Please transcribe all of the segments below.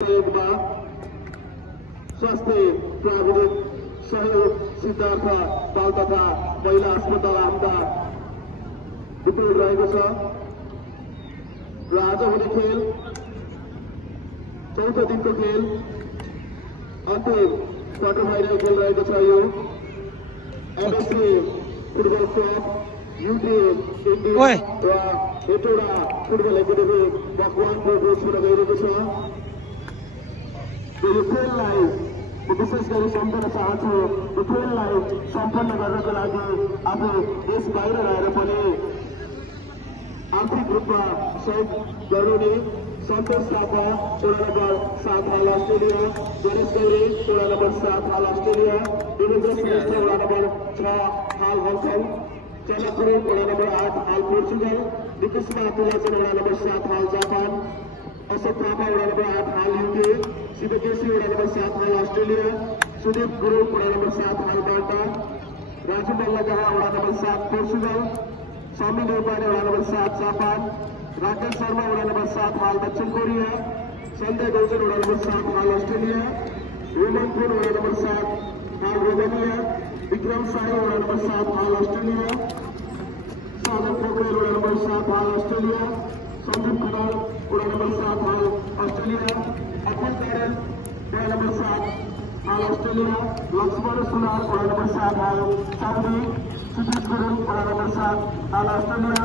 सहयोगमा स्वास्थ्य प्राविधिक सहयोग सिद्धार्थ बाल तथा महिला अस्पताल आमदा उपयोग रहेको छ र आज हुने खेल चौथो दिनको खेल अन्तिम क्वार्टर फाइनल खेल रहेको छ। यो एमएससी फुटबल क्लब युटीएम इन्डिया र हेटौडा फुटबल एकाडेमी मकवानपुर कोचबाट गइरहेको छ। यो खेललाई विशेष गरी सम्झन चाहन्छु। यो खेललाई सम्पन्न गर्नको लागि आफू देश बाहिर रहेर पनि आर्थिक रूपमा सहयोग गर्नुहुने सन्तोष थापा वडा नम्बर 7 हाल अस्ट्रेलिया, गणेश गौरी वडा नम्बर 7 हाल अस्ट्रेलिया, देवेन्द्र श्रेष्ठ वडा नम्बर 6 हाल हङकङ, चना गुरुङ वडा नम्बर 8 हाल पोर्चुगल, निकुष्मा तुलाचन वडा नम्बर 7 हाल जापान, अशोक थापा वडा नम्बर 8 हाल युके, शिवकेशी वडा नम्बर 7 हाल अस्ट्रेलिया, सुदीप गुरुङ वडा नम्बर 7 हाल माल्टा, राजू मल्लगाह वडा नम्बर 7 पोर्चुगल, स्वामी नेपाली वडा नम्बर 7 जापान, राकेश शर्मा वडा नम्बर 7 हाल दक्षिण कोरिया, संजय गौचर वडा नम्बर 7 हाल अस्ट्रेलिया, रोमनपुर वडा नम्बर 7 हाल रोमानिया, विक्रम साई वडा नम्बर 7 हाल अस्ट्रेलिया, सागर पोखरेल वडा नम्बर 7 हाल अस्ट्रेलिया, संदीप खनाल वडा नम्बर 7 हाल अस्ट्रेलिया, अतुल तारेल वडा नम्बर 7 हाल अस्ट्रेलिया, लक्ष्मण सुनार वडा नम्बर 7 हाल साउदी, सुजीत गुरुङ वडा नम्बर 7 हाल अस्ट्रेलिया,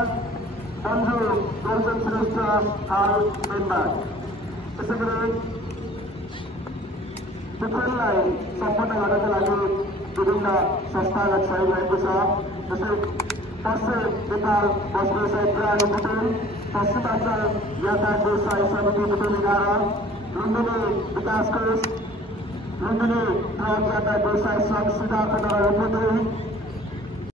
अन्जु गौतम श्रेष्ठ हाल म्यानमार। त्यसै गरी यो खेललाई सम्पन्न गर्नका लागि विभिन्न संस्थागत सहयोग रहेको छ। जस्तै पश्चिम नेपाल बस व्यवसाय प्रणाली बुटोल, पश्चिमाञ्चल यातायात व्यवसाय समिति बुटोल 11, लुम्बिनी विकास कोष, लुम्बिनी ट्रक यातायात व्यवसाय सङ्घ सिद्धार्थनगर उपद्रवी,